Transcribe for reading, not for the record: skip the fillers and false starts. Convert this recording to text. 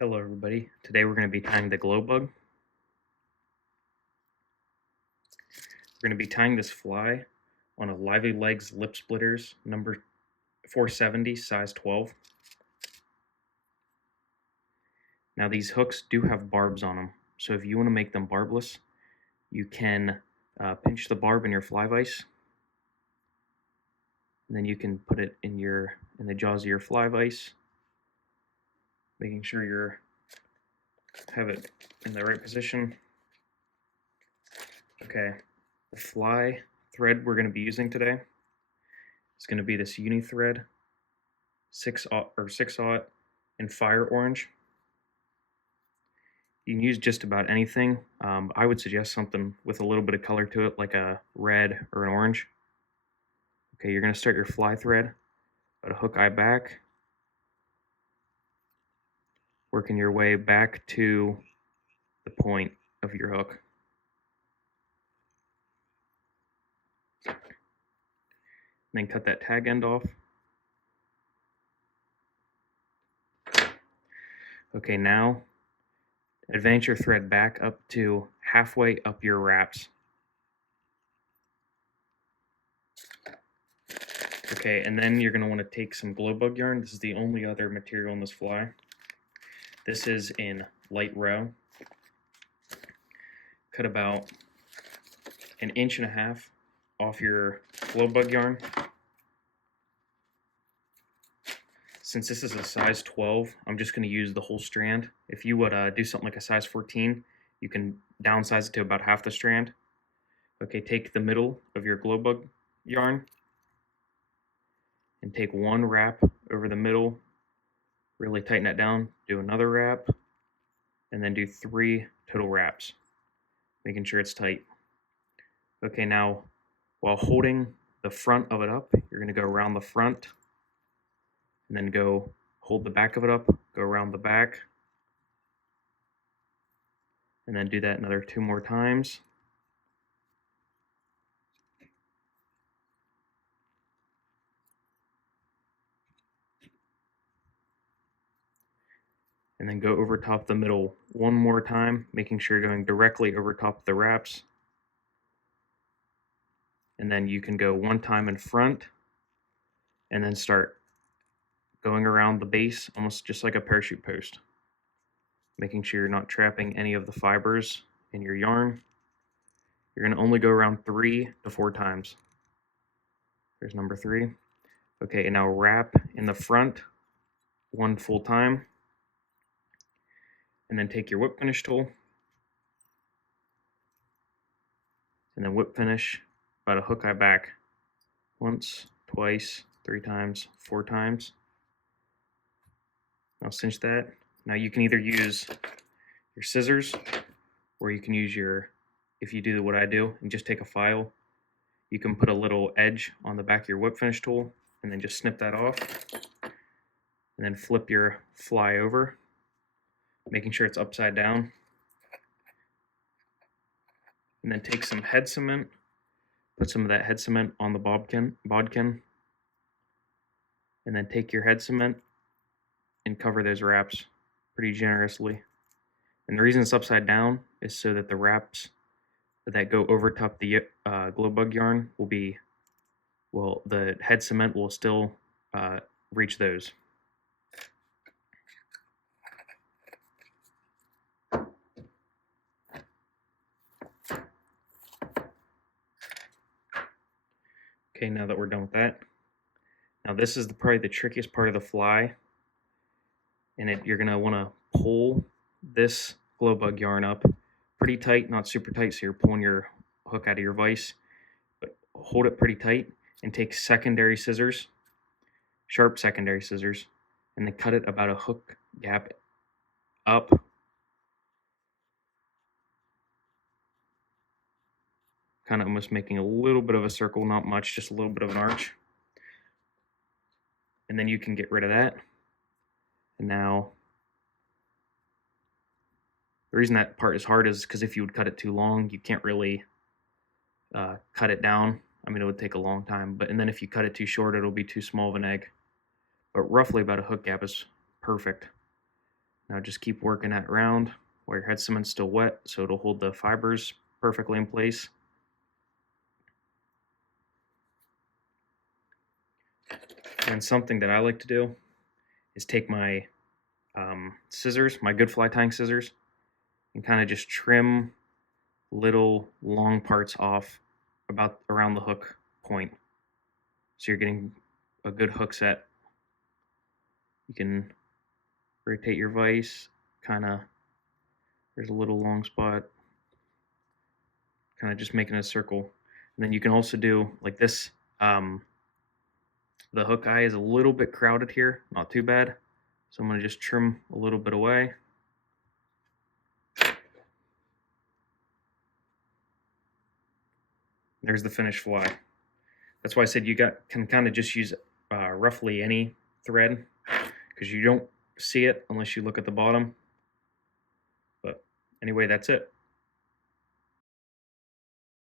Hello everybody, today we're going to be tying the Globug. We're going to be tying this fly on a Lively Legz lip splitters number 470 size 12. Now these hooks do have barbs on them, so if you want to make them barbless, you can pinch the barb in your fly vise, and then you can put it in the jaws of your fly vise, making sure you have it in the right position. Okay, the fly thread we're going to be using today is going to be this Uni-thread 6/aught in fire orange. You can use just about anything. I would suggest something with a little bit of color to it, like a red or an orange. Okay, you're going to start your fly thread at a hook eye back, working your way back to the point of your hook. Then cut that tag end off. Okay, now advance your thread back up to halfway up your wraps. Okay, and then you're going to want to take some Globug yarn. This is the only other material in this fly. This is in light roe. Cut about 1.5 inches off your Globug yarn. Since this is a size 12, I'm just going to use the whole strand. If you would do something like a size 14, you can downsize it to about half the strand. Okay, take the middle of your Globug yarn and take one wrap over the middle, really tighten it down, do another wrap, and then do 3 total wraps, making sure it's tight. Okay, now while holding the front of it up, you're going to go around the front, and then go hold the back of it up, go around the back, and then do that another 2 more times. And then go over top the middle one more time, making sure you're going directly over top of the wraps. And then you can go one time in front, and then start going around the base, almost just like a parachute post, making sure you're not trapping any of the fibers in your yarn. You're going to only go around 3 to 4 times. There's number 3. Okay, and now wrap in the front one full time, and then take your whip finish tool, and then whip finish about a hook eye back once, twice, 3 times, 4 times. I'll cinch that. Now you can either use your scissors, or you can use if you do what I do and just take a file, you can put a little edge on the back of your whip finish tool and then just snip that off, and then flip your fly over, making sure it's upside down, and then take some head cement, put some of that head cement on the bodkin, and then take your head cement and cover those wraps pretty generously. And the reason it's upside down is so that the wraps that go over top the Globug yarn will be, well, the head cement will still reach those. Okay, now that we're done with that, now this is probably the trickiest part of the fly, and you're going to want to pull this Globug yarn up pretty tight, not super tight so you're pulling your hook out of your vise, but hold it pretty tight and take secondary scissors, sharp secondary scissors, and then cut it about a hook gap up, kind of almost making a little bit of a circle, not much, just a little bit of an arch. And then you can get rid of that. And now, the reason that part is hard is because if you would cut it too long, you can't really cut it down. I mean, it would take a long time, and then if you cut it too short, it'll be too small of an egg. But roughly about a hook gap is perfect. Now just keep working that round while your head cement's still wet, so it'll hold the fibers perfectly in place. And something that I like to do is take my scissors, my good fly tying scissors, and kind of just trim little long parts off about around the hook point. So you're getting a good hook set. You can rotate your vise, kind of, there's a little long spot, kind of just making a circle. And then you can also do like this. The hook eye is a little bit crowded here, not too bad. So I'm going to just trim a little bit away. There's the finished fly. That's why I said you can kind of just use roughly any thread, because you don't see it unless you look at the bottom. But anyway, that's it.